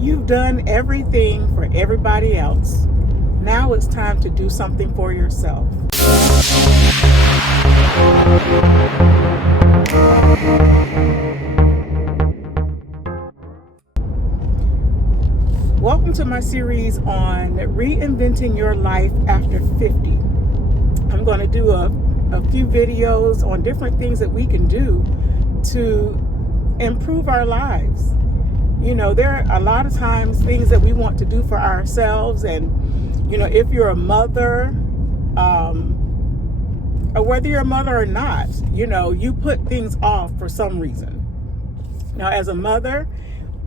You've done everything for everybody else. Now it's time to do something for yourself. Welcome to my series on Reinventing Your Life After 50. I'm going to do a few videos on different things that we can do to improve our lives. You know, there are a lot of times things that we want to do for ourselves, and, you know, if you're a mother, or whether you're a mother or not, you know, you put things off for some reason. Now, as a mother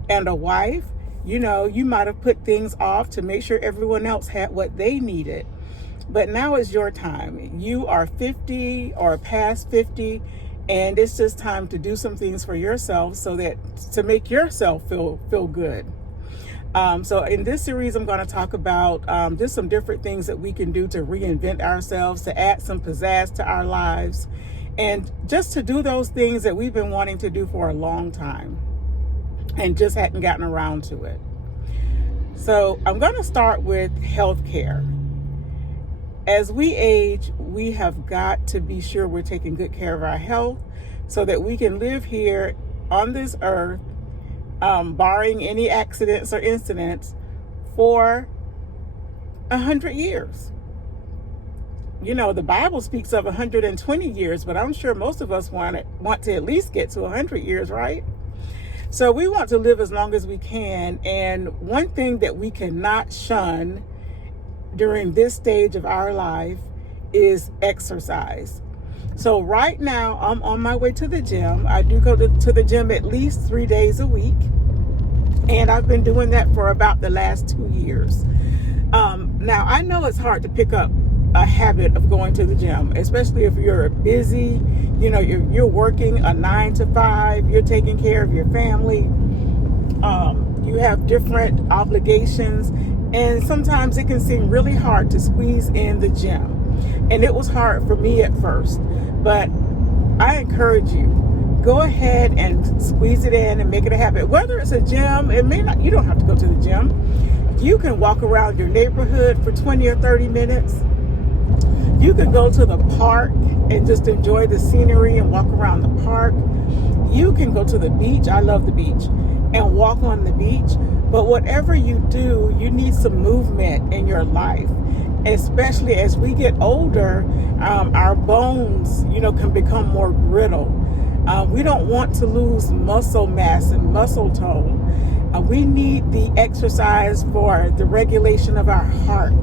and a wife, you know, you might have put things off to make sure everyone else had what they needed. But now is your time. You are 50 or past 50, and it's just time to do some things for yourself to make yourself feel good. So in this series, I'm going to talk about just some different things that we can do to reinvent ourselves, to add some pizzazz to our lives, and just to do those things that we've been wanting to do for a long time and just hadn't gotten around to it. So I'm going to start with healthcare. As we age, we have got to be sure we're taking good care of our health so that we can live here on this earth, barring any accidents or incidents, for 100 years. You know, the Bible speaks of 120 years, but I'm sure most of us want to at least get to 100 years, right? So we want to live as long as we can. And one thing that we cannot shun during this stage of our life is exercise. So right now I'm on my way to the gym. I do go to the gym at least 3 days a week. And I've been doing that for about the last 2 years. Now I know it's hard to pick up a habit of going to the gym, especially if you're busy, you know, you're working a 9 to 5, you're taking care of your family. You have different obligations, and sometimes it can seem really hard to squeeze in the gym. And it was hard for me at first, but I encourage you, go ahead and squeeze it in and make it a habit. Whether it's a gym, you don't have to go to the gym. You can walk around your neighborhood for 20 or 30 minutes. You could go to the park and just enjoy the scenery and walk around the park. You can go to the beach. I love the beach, and walk on the beach. But whatever you do, you need some movement in your life, especially as we get older. Our bones, you know, can become more brittle. We don't want to lose muscle mass and muscle tone. We need the exercise for the regulation of our heart,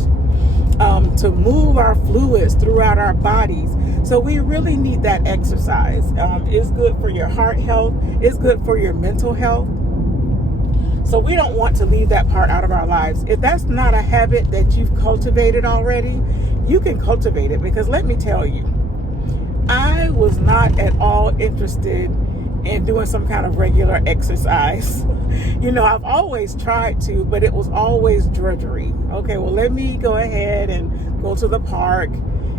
to move our fluids throughout our bodies. So we really need that exercise. It's good for your heart health. It's good for your mental health. So we don't want to leave that part out of our lives. If that's not a habit that you've cultivated already, you can cultivate it, because let me tell you, I was not at all interested in doing some kind of regular exercise. You know, I've always tried to, but it was always drudgery. Okay, well, let me go ahead and go to the park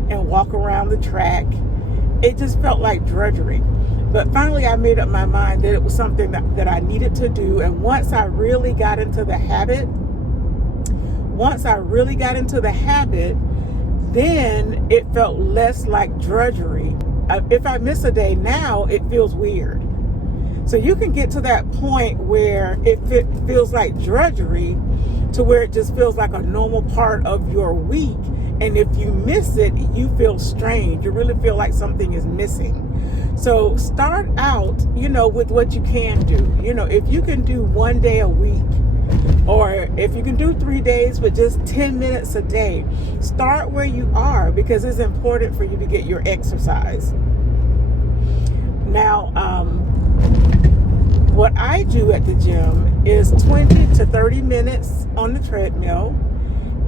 and walk around the track. It just felt like drudgery. But finally, I made up my mind that it was something that I needed to do. And once I really got into the habit, then it felt less like drudgery. If I miss a day now, it feels weird. So you can get to that point where it feels like drudgery, to where it just feels like a normal part of your week. And if you miss it, you feel strange. You really feel like something is missing. So start out, you know, with what you can do. You know, if you can do 1 day a week, or if you can do 3 days with just 10 minutes a day, start where you are, because it's important for you to get your exercise. Now, what I do at the gym is 20 to 30 minutes on the treadmill.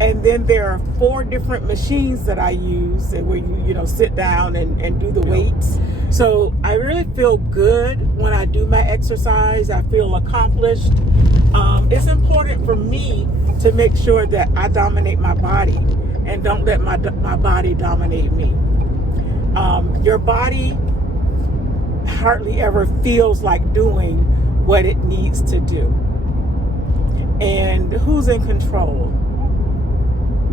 And then there are 4 different machines that I use where you know, sit down and do the weights. So I really feel good when I do my exercise. I feel accomplished. It's important for me to make sure that I dominate my body and don't let my body dominate me. Your body hardly ever feels like doing what it needs to do. And who's in control?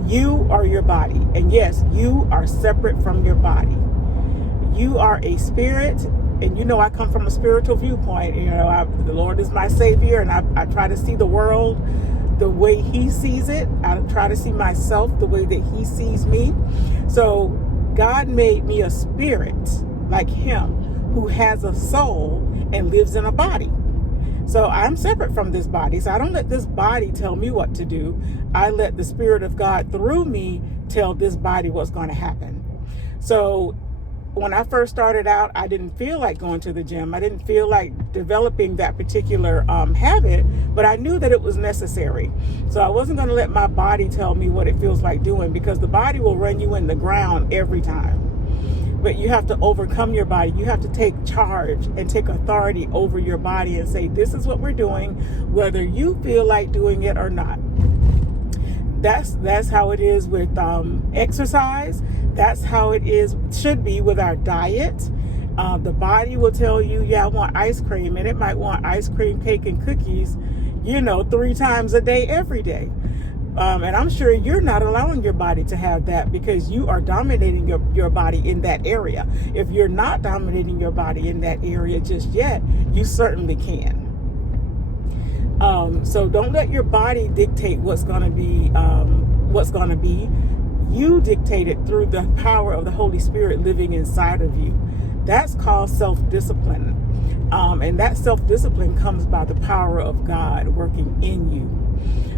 You are your body. And yes, you are separate from your body. You are a spirit. And you know, I come from a spiritual viewpoint. You know, the Lord is my Savior, and I try to see the world the way He sees it. I try to see myself the way that He sees me. So God made me a spirit like Him, who has a soul and lives in a body. So I'm separate from this body. So I don't let this body tell me what to do. I let the Spirit of God through me tell this body what's going to happen. So when I first started out, I didn't feel like going to the gym. I didn't feel like developing that particular habit, but I knew that it was necessary. So I wasn't going to let my body tell me what it feels like doing, because the body will run you in the ground every time. But you have to overcome your body. You have to take charge and take authority over your body and say, this is what we're doing, whether you feel like doing it or not. That's how it is with exercise. That's how it should be with our diet. The body will tell you, yeah, I want ice cream, and it might want ice cream, cake, and cookies, 3 times a day, every day. And I'm sure you're not allowing your body to have that, because you are dominating your body in that area. If you're not dominating your body in that area just yet, you certainly can. So don't let your body dictate what's going to be. You dictate it through the power of the Holy Spirit living inside of you. That's called self-discipline. And that self-discipline comes by the power of God working in you.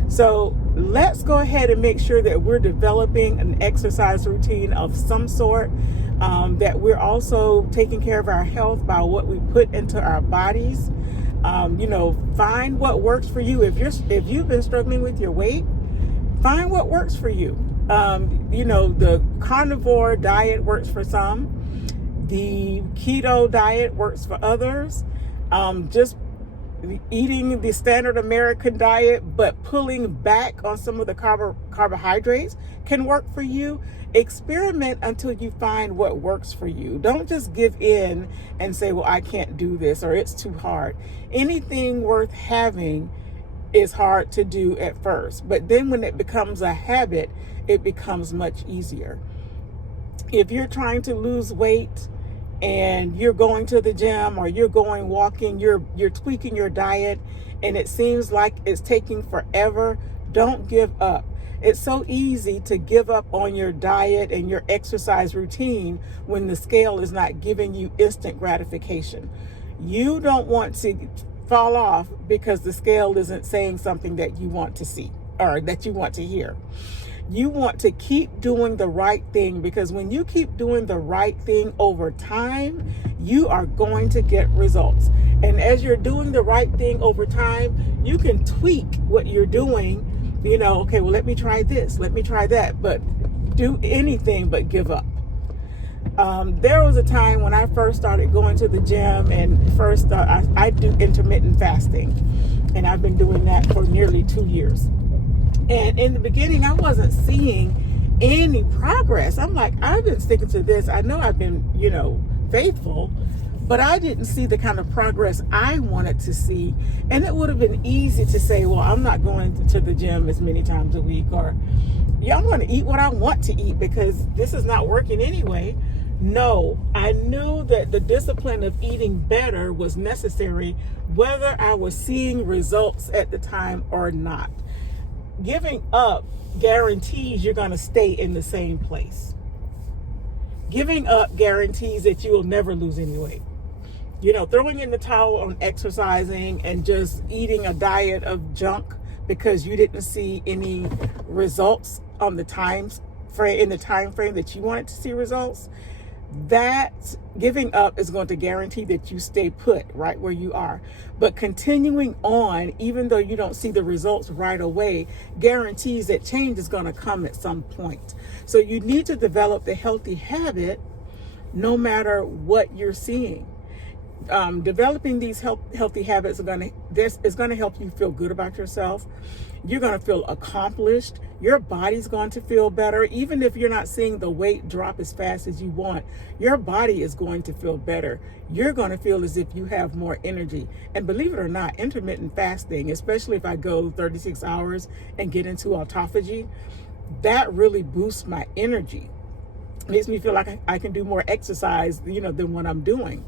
So let's go ahead and make sure that we're developing an exercise routine of some sort, that we're also taking care of our health by what we put into our bodies. Find what works for you. If you've been struggling with your weight, find what works for you. The carnivore diet works for some. The keto diet works for others. Just eating the standard American diet, but pulling back on some of the carbohydrates can work for you. Experiment until you find what works for you. Don't just give in and say, well, I can't do this, or it's too hard. Anything worth having is hard to do at first, but then when it becomes a habit, it becomes much easier. If you're trying to lose weight and you're going to the gym, or you're going walking, you're tweaking your diet, and it seems like it's taking forever, don't give up. It's so easy to give up on your diet and your exercise routine when the scale is not giving you instant gratification. You don't want to fall off because the scale isn't saying something that you want to see or that you want to hear. You want to keep doing the right thing, because when you keep doing the right thing over time, you are going to get results. And as you're doing the right thing over time, you can tweak what you're doing. Okay, well, let me try this, let me try that, but do anything but give up. There was a time when I first started going to the gym, and I do intermittent fasting, and I've been doing that for nearly 2 years. And in the beginning, I wasn't seeing any progress. I'm like, I've been sticking to this. I know I've been, faithful, but I didn't see the kind of progress I wanted to see. And it would have been easy to say, well, I'm not going to the gym as many times a week, or I'm going to eat what I want to eat because this is not working anyway. No, I knew that the discipline of eating better was necessary, whether I was seeing results at the time or not. Giving up guarantees you're going to stay in the same place. Giving up guarantees that you will never lose any weight. Throwing in the towel on exercising and just eating a diet of junk because you didn't see any results on the time frame that you wanted to see results, that giving up is going to guarantee that you stay put right where you are. But continuing on, even though you don't see the results right away, guarantees that change is going to come at some point. So you need to develop the healthy habit no matter what you're seeing. developing these healthy habits is going to help you feel good about yourself. You're going to feel accomplished. Your body's going to feel better. Even if you're not seeing the weight drop as fast as you want, your body is going to feel better. You're going to feel as if you have more energy. And believe it or not, intermittent fasting, especially if I go 36 hours and get into autophagy, that really boosts my energy. Makes me feel like I can do more exercise, than what I'm doing.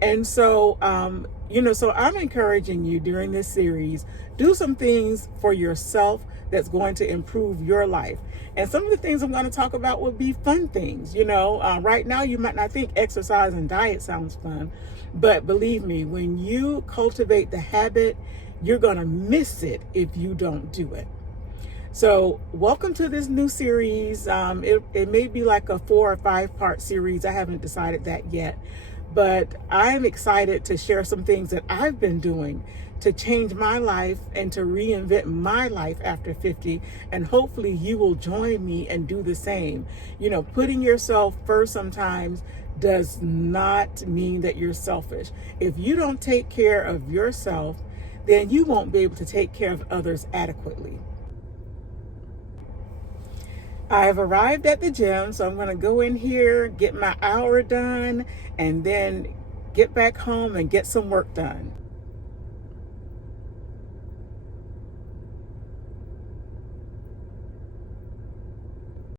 And so, so I'm encouraging you during this series, do some things for yourself that's going to improve your life. And some of the things I'm going to talk about would be fun things. Right now you might not think exercise and diet sounds fun, but believe me, when you cultivate the habit, you're going to miss it if you don't do it. So welcome to this new series. It may be like a 4 or 5 part series. I haven't decided that yet, but I'm excited to share some things that I've been doing to change my life and to reinvent my life after 50. And hopefully you will join me and do the same. Putting yourself first sometimes does not mean that you're selfish. If you don't take care of yourself, then you won't be able to take care of others adequately. I've arrived at the gym, so I'm going to go in here, get my hour done, and then get back home and get some work done.